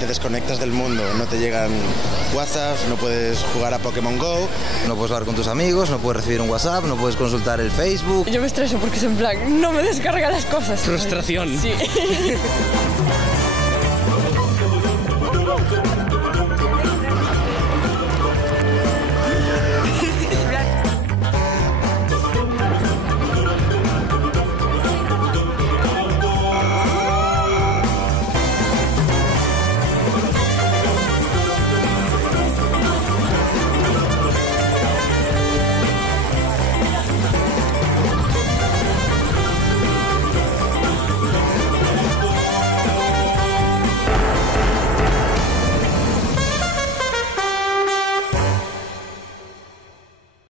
te desconectas del mundo, no te llegan WhatsApps, no puedes jugar a Pokémon Go. No puedes hablar con tus amigos, no puedes recibir un WhatsApp, no puedes consultar el Facebook. Yo me estreso porque es en plan, no me descarga las cosas. Frustración. Sí.